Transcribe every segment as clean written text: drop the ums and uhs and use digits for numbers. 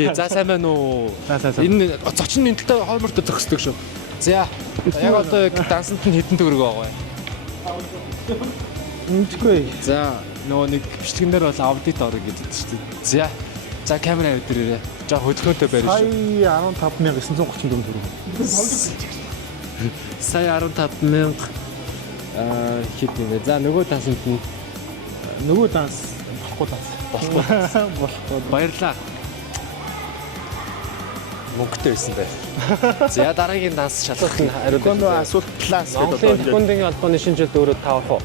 За сайн байна уу? За. Энэ зочин нэнтэлтэй хоомортой зогсдог шүү. За яг одоо дансанд нь хэдэн төгрөг байгаа вэ? Үнэгүй. За нөгөө нэг бичлэгнэр бол аудит орё гэдэг шүү дээ. За камера аваад ирээрээ. За хөдөлгөөнтэй барьж шүү. Сая 15,934 төгрөг. Сая 15,000 хит нэ. За нөгөө дансанд нь Нөгөө данс болохгүй. баярлаа. Мөнгөтэй байсан бай. За дараагийн данс шалгалтын хариулт. Кондо асуулт класс гэдэг Монголын тэквондогийн албаны шинэ жилд өөрөө та орох уу?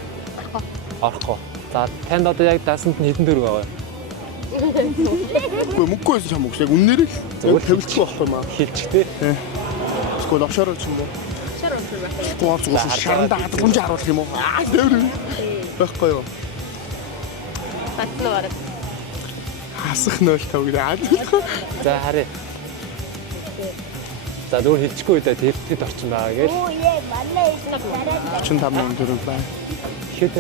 Орохгүй. За танд одоо яг дансанд нь хэдэн төгрөг байгаа вэ? Мөнгөгүй байсан юм уу? Яг үннээр л тавилчих واخгүй маа. Хилчтэй. Эсвэл офшор ч юм уу? Офшор шарандаа хадгаламж харуулах юм уу? Тэмэр. Байхгүй юу? Батлуу арга. Хасах 0.5 гэдэг. За харъя. За зөв хилчихгүй даа тэд орчин байгаа гээл. Оо яа манай дараа 35,000 төгрөг байна. Ихэд.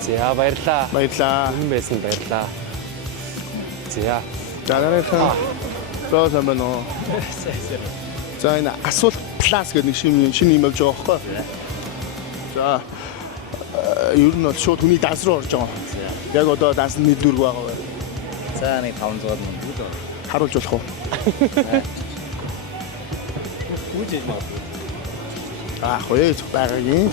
За баярлаа. Баярлаа. Үнэн байсан баярлаа. За. Дараагийн сайн байна уу? За энэ асуулт класс гэдэг нэг шинэ юм явж байгаа байхгүй. За ер нь бол шууд хүний данс руу орж байгаа. Яг одоо дансны дүрг байгаа бай. За нэг 500 мянга төгрөг. Харуулж болох уу? Үгүй маа. Хөөе багагийн.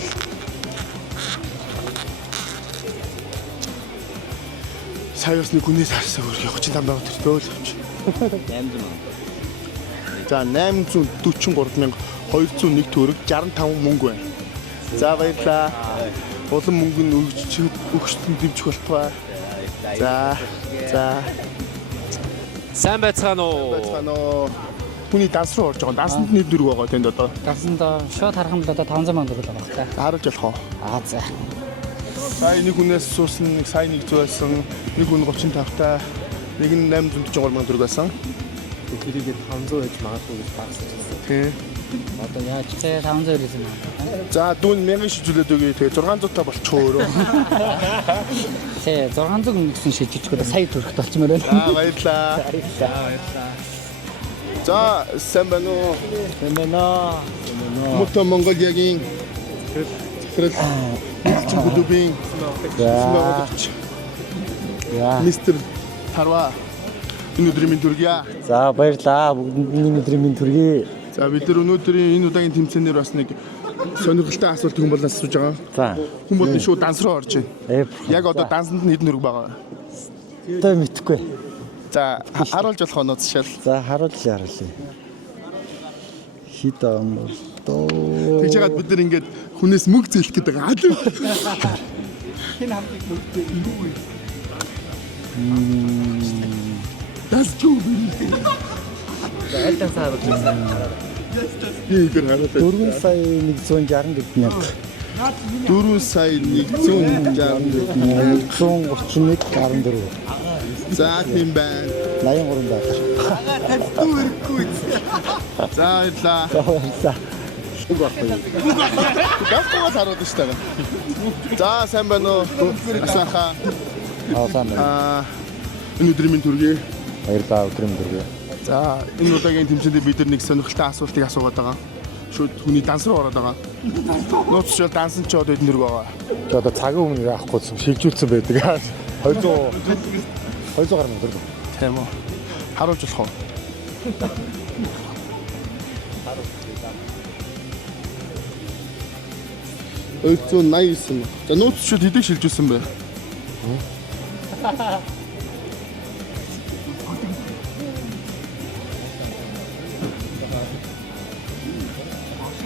Саяас нэг хүнээс харсан хөргий 35 мянга төгрөг л авч. 800 мянга. За 843,201 төгрөг 65 мөнгө байна. За баярлаа. Улам мөнгө нь өгчтөн дэмжих болтугай. За. Сайн байцгаана уу? Бацгаано. Хүний данс руу орж байгаа. Дансанд нэг дүрг байгаа тэнд одоо. Дансанд шууд харах юм бол одоо 500 мянга төгрөг байгаа хэрэгтэй. Харуулж болох уу? За. Сая нэг хүнээс суусан, нэг сая 100 байсан, нэг хүн 35 та, нэг нь 843 мянга төгрөг байсан. Тэрийгээ 500 гэж магадгүй гэж багсаж байна. Тий. Одоо яаж ч 500 ирсэн юм. За дүүн 1000 шижүүлээд өгье. Тэгээ 600 та болчих өөрөө. Тэ 600 гэсэн шилжүүлчихвэл сая төгрөгт болчмоор байна. За баярлаа. За сайн байна уу? Мото Монголиагийн захирал клубын мистер Тарва өнөөдрийн мэнд хүргье. За баярлаа. Бүгдний өдрийн мэнд хүргэе. За бид нар өнөөдрийн энэ удаагийн тэмцээнээр бас нэг сонирхолтой асуулт хүн болоос асууж байгаа. За. Хүн бол шууд данс руу орж байна. Яг одоо дансанд нь хэдэн төгрөг байгаа вэ? Одоо мэдхгүй. За харуулж болох оноо зашаал. За харуулъя. Хит ам доо. Тэгж яагаад бид нар ингээд хүнээс мөнгө зээлэх гэдэг байгаа. Энэ хамтыг мөнгөтэй юу вэ? That's too big. Аль дансаар үзсэн? Ийгэр хараад. 4 сая 160 гэдэг мянга. 4 сая 160 131.14. За тийм байна. 83 байна. За баярлаа. За. Гафтаа харуулж штаа. За сайн байна уу? Асааха. Аа. Өнөөдрийн мэнд хүргэе. Баярлаа өдрийн дөрвөө. За энэ удаагийн тэмцээндээ бид нар нэг сонирхолтой асуултыг асуугаад байгаа. Шууд хүний данс руу ороод байгаа. Нууц шил дансан ч одоо эднэр байгаа. Одоо цагийн өмнө яахгүй шилжүүлсэн байдаг. 200 гаруй мянга төгрөг. Тийм үү. Харуулж болох уу? Өөцөө 89. За нууц шил хэдийг шилжүүлсэн бэ?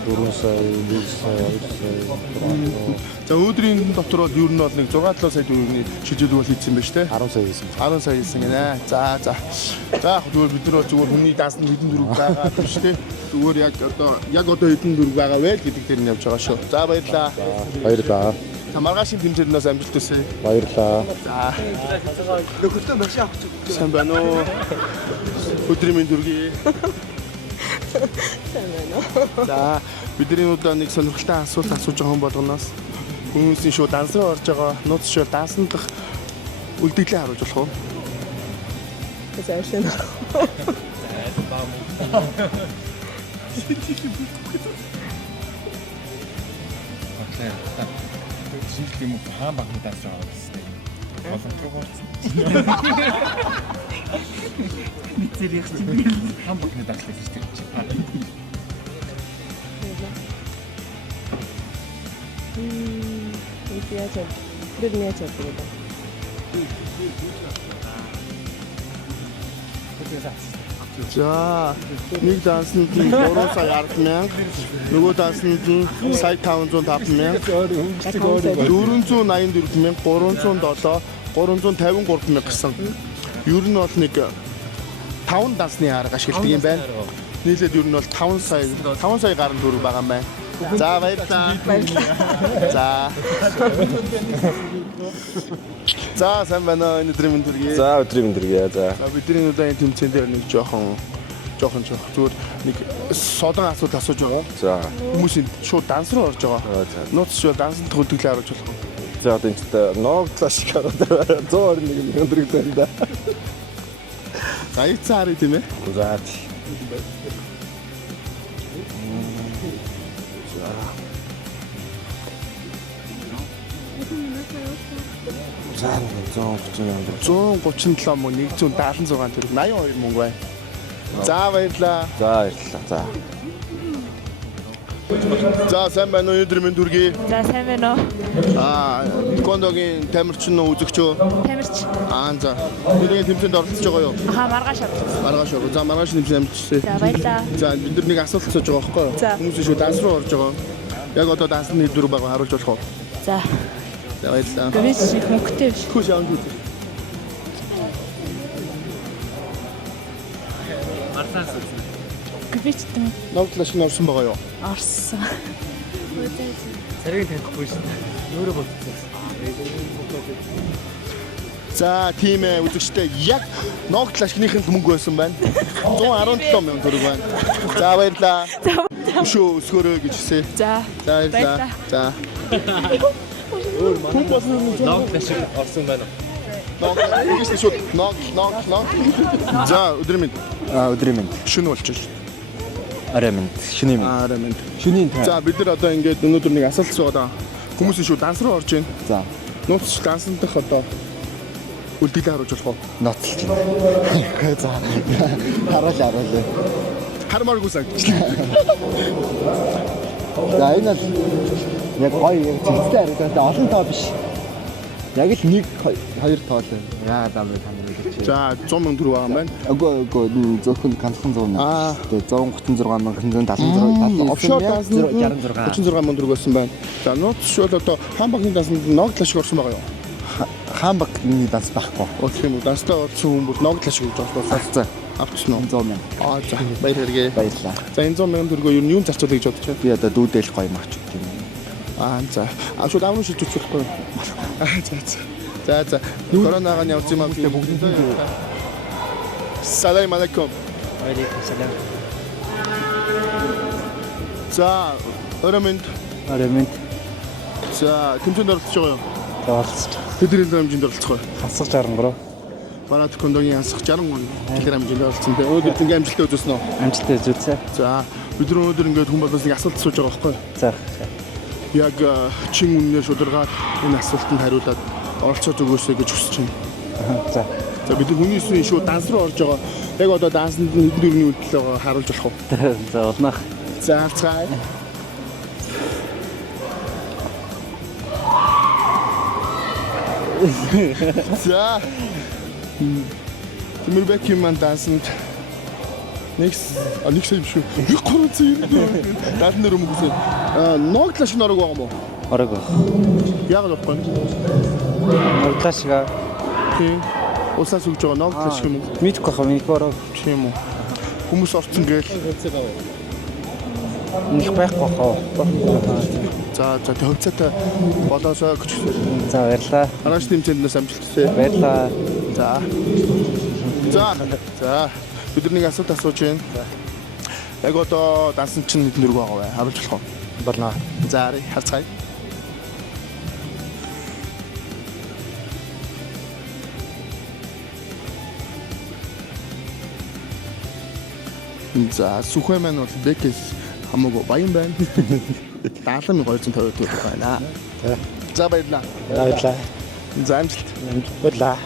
4 сая, 1 сая, 2 сая. За өдрийн дотор бол ер нь бол нэг 6-7 сая төгрөгийн шилжүүлэг бол хийсэн байна шүү дээ. 10 сая хийсэн. 10 сая хийсэн гинэ. За. За зүгээр бид нар бол зүгээр хүний даасанд хэдэн төгрөг байгаа юм шүү дээ. Зүгээр яг одоо хэдэн төгрөг байгаа вэ гэдэг дээр нь явж байгаа шүү. За баярлаа. Баярлаа. Та маргаашийн тэмцээнээс амжилт хүсье. Баярлаа. За. Нөхөртөө машин авах. Сайн байна уу? Өдрийн мэнд хүргэе. сайн байна уу? За бидний удаа нэг сонирхолтой асуулт асууж байгаа хүн болгоноос хүмүүсийн шууд данс руу орж байгаа нууц шил даасан дах үлдэгдлээ харуулж болох уу? Зайшин. Шинжлэх юм уу хаан багны даас байгаа гэсэн. Боломжгүйгээр Зэрэг чинь. хаан багны даас л гэж тийм. Яаж бид яаж явдаг вэ? За нэг дансанд нь 3 сая 10,000, нөгөө дансанд нь сая 505,000, 484,000, 307, 353,000 гэсэн. Ер нь бол нэг 5 дансны арга ашигладаг юм байна. Нийлээд ер нь бол 5 сая гаруй төгрөг байгаа юм байна. За баярлалаа. За. За сайн байна уу өнөөдрийн мэнд хүргэе. За өдрийн мэнд хүргэе. За. Бидний удаагийн тэмцээн дээр нэг жоохон зүгээр нэг содон асуулт асууж байгаа. За. Хүмүүсийн шууд данс руу орж байгаа. Нууц шууд дансанд хөдөлгөөлөө харуулж болох уу? За одоо энэ ноогдлаа шиг хараад 121 төгрөг байна да. За ийцэн харъя тийм ээ. За. За 137 мөн 176 төгрөг 82 мөнгө байна. За баярлаа. За баярлалаа. За сайн байна уу өнөөдөр минь дүргий. За сайн байна уу? Кондогийн тамирчин үзэгч үү? Тамирч. За. Бидний тэмцээнд оролцож байгаа юу? Маргааш оролцсон. Маргааш ороо. За маргааш тэмцээн амжилттай. За баярлаа. За бид нар нэг асуулт асууж байгаа байхгүй юу? Хүмүүс шүү данс руу орж байгаа. Яг одоо дансны дүр баг харуулж болох уу? За. За баярлалаа. Гэрээс шиг мөнгөтэй биш. Хүч яан үү? Гэвчтэй. Ноглош нь орсон байгаа юу? Орсон. Зэрэг танихгүй шин. Өөрөө бодсон. За тийм ээ үзэгчтэй яг ногтлашгийнхын мөнгө байсан байна. 117,000 төгрөг байна. За баярлаа. Өшөө өсгөрөө гэж хэлсэн. За. Баярлаа. За. Ногтлашиг орсон байна. Ногтлашиг шууд ног. За өдрийн мэнд. Өдрийн мэнд. Шөнө болж байна. Арай мэнд. Шүний мэнд. Арай мэнд. Шүний мэнд. За бид нар одоо ингээд өнөөдөр нэг асуулт суугаад хүмүүсийн шүү данс руу орж байна. За. Нууц дансанд дах одоо үлдээлээ харуулж болох уу? Ноцлж байна. За. Харуулаа. Хармааргүй санагч. За энэ бол яг гоё яг зэгцтэй харагдаад олон тоо биш. Яг л 1 2 тоо л байна. Яа дамжаа таныг. За 100,000 төгрөг байгаа юм байна. Үгүй зөвхөн ганцхан 100,000. Тэгээ 136,976. Офшор дансанд 36,000 төгрөг болсон байна. За нууц шууд одоо хаан багны дансанд ногтлашиг орсон байгаа юу? Хаан багны данс байхгүй. Окей юм уу? Данстай орсон хүмүүс ногтлашиг гэж бодлоо. Авчихсан уу? 100,000. За баяр хэрэгээ. Баярлалаа. За энэ 100,000 төгрөгөө юу нь зарцуулъя гэж бодож байна? Би одоо дүүдэл гоё магч гэдэг юм. За. Шууд аавны шилжүүлж болохгүй. За. Коронавигийн явц юм аа бүгд. Салам алейкум. Алейкум салам. За, өрөөмөнд. За, тэмцээнд оролцож байгаа юу? Оролцож. Тэдний хэмжээнд оролцох бай. Хасах 63. Бараа тэквондогийн хасах 60 кг хэмжээнд оролцсон. Өнөөдөр ингээ амжилттай үзүүлсэн үү? Амжилттай үзүүлсэн. За, бид өнөөдөр ингээд хүн болоос нэг асуулт асууж байгаа байхгүй юу? За. Яг чин үнээр шударгаад энэ асуултанд хариулаад оролцож өгөөсэй гэж хүсэж байна. За. За бид хүний шууд данс руу орж байгаа. Яг одоо дансанд хэдэн дөрөвний үйлдэлээ харуулж болох уу? За олнох. За цай. За. Тэмэрбэкийн ман дансанд нэг сая юм шүү. 3 цаг. Даалн дээр өмнө ногтлаш норог байгаа мó? Орог. Яг л баггүй. Ногтлашга. Тийм. Усаас өгж байгаа ногтлаш юм уу? Мэдгүй хаа минийхөө Тийм үү. Хүмүүс орцсон гээл. нэг байхгүй хаа. За төвцөтэй болоосоо гэж. За баярлаа. Араш тэмцээндээс амжилттай. Баярлаа. За. Бид нэг асуулт асууж байна. Яг одоо дансан чинь хэдэн дөрөв байгаа вэ? Харуулж болох уу? Болно. За харцгаая. За сүхэ маань бол бэкэс хамаагүй баян байна. 7250 төгрөг байна. За баярлаа. Баярлаа. За амжилт. Баярлаа.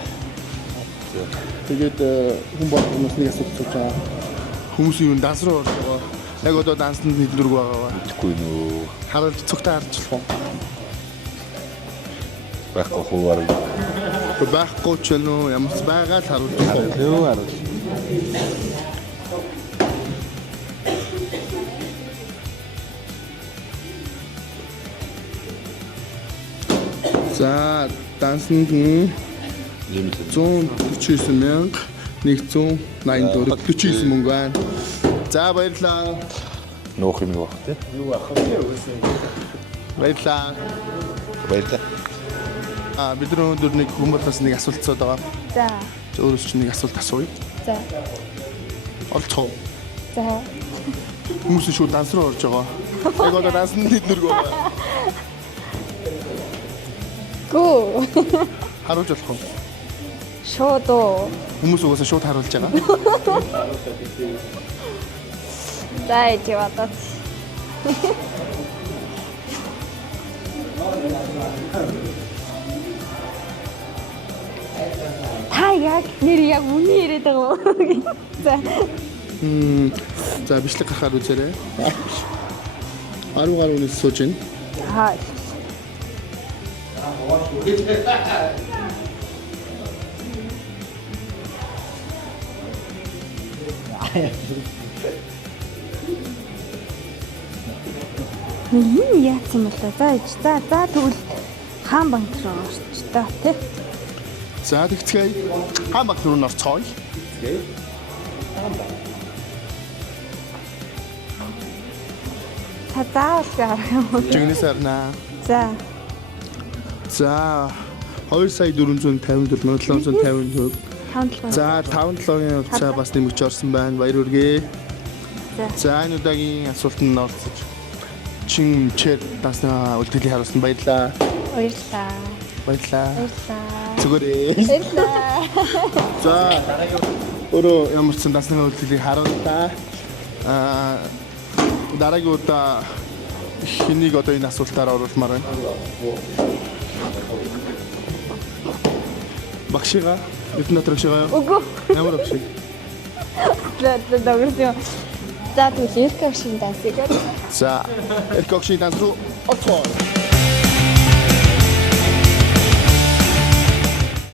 Тэгээд хүн бол хүмүүсний асууж байгаа. Хүмүүсийн юу данс руу орж байгаа. Яг одоо дансанд нэг дөрөв байгаа. Тэгэхгүй нөө. Харуулж цогтой харж болох уу? Байхгүй хуваар. Байхгүй ч нөө ямар ч байгаа л харуулж байгаа. Юу харуул. За дансанд 149,189 мөнгө байна. За баярлалаа. Нөх юм уу те? Баярлалаа. Баярлаа. Бид өнөөдөр нэг хүмүүстээс нэг асуулт цаад байгаа. За. Өөрөөс чинь нэг асуулт асууя. За. Олцоо. За. Хүмүүс шууд данс руу орж байгаа. Яг одоо дансны дөрөв байгаа. Гүү. Харуулж болох уу? Шууд уу. Хүмүүс угаасаа шууд харуулж байгаа. За ичи батат. Та яг нэр яг үний яриад байгаа уу? За. За бичлэг гарахаар үзээрэй. 10 гаруй үнэс сууж байна. Аа. Яасан юм бол за тэгвэл хаан банк руу орч та тий. За тэгцгээе. Хаан баг руу орцгоё. Та заавал гарах юм уу? Жигнэс арна. За. За 2,454,750 5-7. За 5-7-гийн хувьцаа бас нэмэгч орсон байна. Баяр хүргэе. За энэ удаагийн асуултанд оролцож чин чэт таснаа үлдээлийн харуулсан баярлаа. Баярлалаа. Баярлаа. Баярлалаа. Зүгээрээ. Баярлалаа. За өөрөө ямар ч таснаа үлдээлийн харууллаа. Дараагийн удаа хэнийг одоо энэ асуултаар оруулмаар байна. Багшига эдэн дотор багшигаа. Үгүй. Ямар багшиг? За догөрсөн. За тэгвэл эрх авшин дансыг. За эрх багшийн данс руу оцгоо.